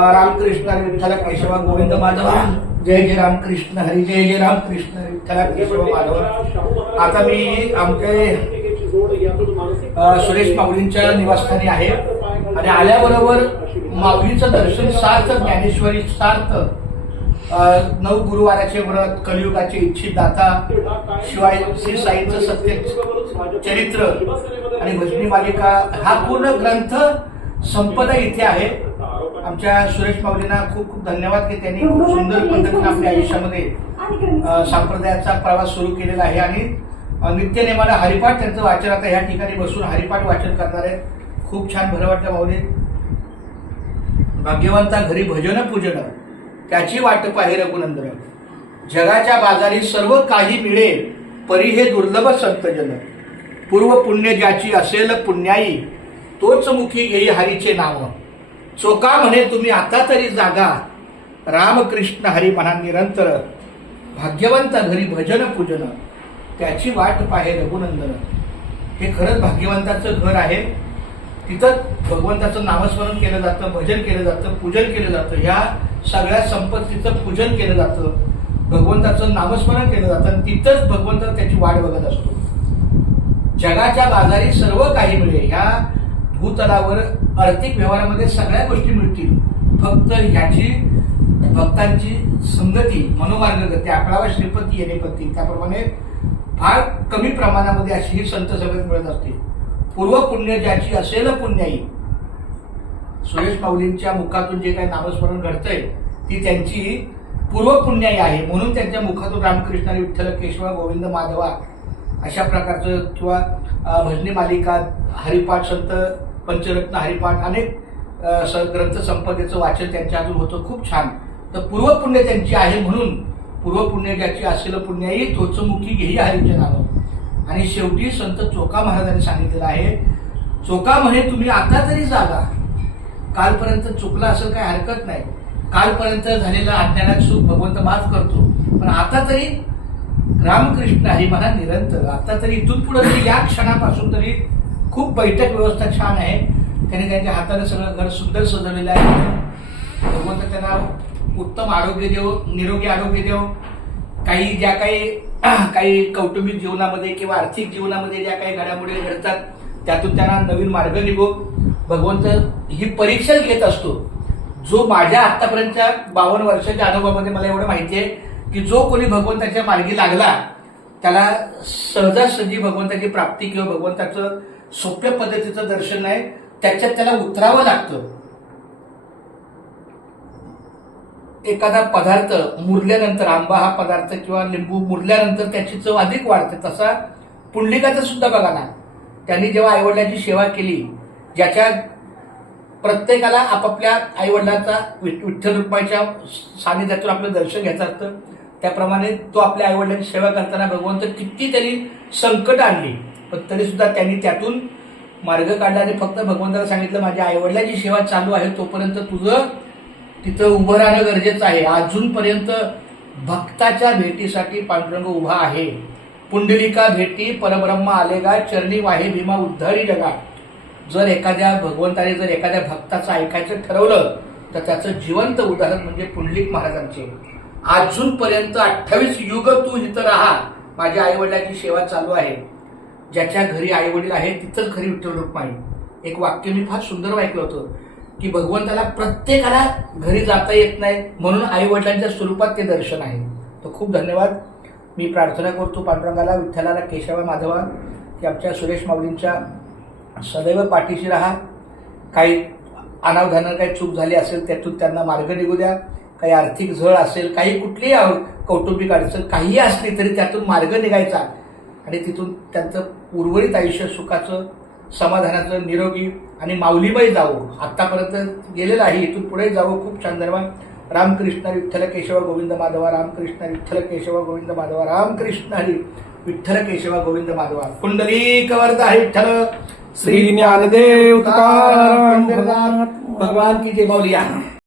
रामकृष्ण हरी विठ्ठल केशव गोविंद माधव, जय जय रामकृष्ण हरी, जय जय रामकृष्ण हरी विठ्ठल केशव माधव. आता मी आमचे सुरेश माऊलींच्या निवासस्थानी आहे आणि आल्याबरोबर माऊलीचं दर्शन सार्थ, ज्ञानेश्वरी सार्थ, 9 गुरुवाराचे व्रत, कलियुगाचे इच्छित दाता, शिवाय श्री साईंचं सत्य चरित्र आणि भजनी मालिका हा पूर्ण ग्रंथ संपदा इथे आहे. आमच्या सुरेश माऊलींना खूप खूप धन्यवाद की त्यांनी खूप सुंदर पद्धतीने आपल्या आयुष्यामध्ये संप्रदायाचा प्रवास सुरू केलेला आहे आणि नित्यनेमानं हरिपाठ त्यांचं वाचन आता या ठिकाणी बसून हरिपाठ वाचन करणार आहेत. खूप छान भरं वाटलं माऊली. भाग्यवंता घरी भजन पूजन त्याची वाट पाहे रघुनंदन, जगाच्या बाजारी सर्व काही मिळे परी हे दुर्लभ संतजन, पूर्व पुण्य ज्याची असेल पुण्याई तोच मुखी येई हरीचे नाव, चोका म्हणे तुम्ही आता तरी जागा रामकृष्ण हरी म्हणा निरंतर, भाग्यवंता घरी भजन पूजन त्याची वाट पाहे रघुनंदन. हे खरंच भाग्यवंताचं घर आहे. तिथं भगवंताचं नामस्मरण केलं जातं, भजन केलं जातं, पूजन केलं जातं. ह्या सगळ्या संपत्तीचं पूजन केलं जातं, भगवंताचं नामस्मरण केलं जातं आणि तिथंच भगवंत त्याची वाट बघत असतो. जगाच्या बाजारी सर्व काही मिळे. ह्या भूतलावर आर्थिक व्यवहारामध्ये सगळ्या गोष्टी मिळतील, फक्त ह्याची भक्तांची संगती, मनोमार्गगती, 11वा श्रीपती येणेपती, त्याप्रमाणे फार कमी प्रमाणामध्ये अशी ही संत संगत मिळत असते. पूर्व पुण्य ज्याची असेल पुण्याई, सुरेश माऊलींच्या मुखातून जे काही नामस्मरण घडतंय ती त्यांची पूर्व पुण्याई आहे, म्हणून त्यांच्या मुखातून रामकृष्ण हरी विठ्ठल केशव गोविंद माधवा अशा प्रकारचं किंवा भजनी मालिका, हरिपाठ, संत पंचरत्न हरिपाठ, अनेक ग्रंथ संपदेचं वाचन त्यांच्या हातून होतं. खूप छान. तर पूर्व पुण्य त्यांची आहे म्हणून पूर्व पुण्य ज्याची असेल पुण्याई तोच मुखी घेई हरीचे नाव. आणि शेवटी संत चोका महाराजांनी सांगितलेलं आहे, चोका म्हणे तुम्ही आता तरी जागा. कालपर्यंत चुकला असेल काही हरकत नाही, कालपर्यंत झालेला अज्ञानात सुख भगवंत माफ करतो, पण आता तरी रामकृष्ण हरी म्हणा निरंतर. आता तरी इथून पुढे तरी या क्षणापासून तरी खूप बैठक व्यवस्था छान आहे. त्यांनी त्यांच्या हाताने सगळं घर सुंदर सजवलेलं आहे. भगवंत त्यांना उत्तम आरोग्य देव, निरोगी आरोग्य देव. ज्या काही कौटुंबिक जीवनामध्ये किंवा आर्थिक जीवनामध्ये ज्या काही घडामोडी घडतात त्यातून त्यांना नवीन मार्ग निघो. भगवंत ही परीक्षा घेत असतो. जो माझ्या आतापर्यंतच्या 52 वर्षाच्या अनुभवामध्ये मला एवढं माहिती आहे की जो कोणी भगवंताच्या मार्गी लागला त्याला सहजासहजी भगवंताची प्राप्ती किंवा भगवंताचं सोप्या पद्धतीचं दर्शन आहे, त्याच्यात त्याला उतरावं लागतं. एखादा पदार्थ मुरल्यानंतर, आंबा हा पदार्थ किंवा लिंबू मुरल्यानंतर त्याची चव अधिक वाढते, तसा पुंडलिकाचं सुद्धा बघा ना. त्यांनी जेव्हा आईवडिलांची सेवा केली, ज्याच्या प्रत्येकाला आपापल्या आईवडिलांचा विठ्ठल रुक्माईच्या सानिध्यातून आपलं दर्शन घ्यायचं असतं, त्याप्रमाणे तो आपल्या आईवडिलांची सेवा करताना भगवंत किती त्यांनी संकट आणली, पण तरी सुद्धा त्यांनी त्यातून मार्ग काढला आणि फक्त भगवंताला सांगितलं माझ्या आईवडिलांची सेवा चालू आहे तोपर्यंत तुझं तिथं उभं राहणं गरजेचं आहे. अजूनपर्यंत भक्ताच्या भेटीसाठी पांडुरंग उभा आहे. पुंडलिका भेटी परब्रह्म आलेगा, चरणी वाहे भीमा उद्धारी जगा. जर एखाद्या भगवंताने जर एखाद्या भक्ताचं ऐकायचं ठरवलं तर त्याचं जिवंत उदाहरण म्हणजे पुंडलिक महाराजांचे. अजूनपर्यंत 28 युग तू इथं राहा, माझ्या आईवडिलांची सेवा चालू आहे. ज्याच्या घरी आईवडील आहेत तिथंच घरी विठ्ठल रुक्माई. एक वाक्य मी फार सुंदर ऐकलं होतं की भगवंताला प्रत्येकाला घरी जाता येत नाही, म्हणून आईवडिलांच्या स्वरूपात ते दर्शन आहे. तर खूप धन्यवाद. मी प्रार्थना करतो पांडुरंगाला, विठ्ठलाला, केशवा माधवा की आमच्या सुरेश माऊलींच्या सदैव पाठीशी राहा. काही अनावधानानं काही चूक झाली असेल त्यातून त्यांना मार्ग निघू द्या. काही आर्थिक झळ असेल, काही कुठलीही कौटुंबिक अडचण काहीही असली तरी त्यातून मार्ग निघायचा आणि तिथून त्यांचं उर्वरित आयुष्य सुखाचं, समाधानाचं, निरोगी आणि माऊलीमय जावं. आतापर्यंत गेलेलं आहे, इथून पुढे जावं. खूप छान. धन्यवाद. रामकृष्ण विठ्ठल केशव गोविंद माधवा, रामकृष्ण विठ्ठल केशव गोविंद माधवा, रामकृष्ण हरी विठ्ठल केशव गोविंद माधवा. पुंडलिक वरदा विठ्ठल श्री ज्ञानदेव तुकाराम भगवान की जय. माऊली.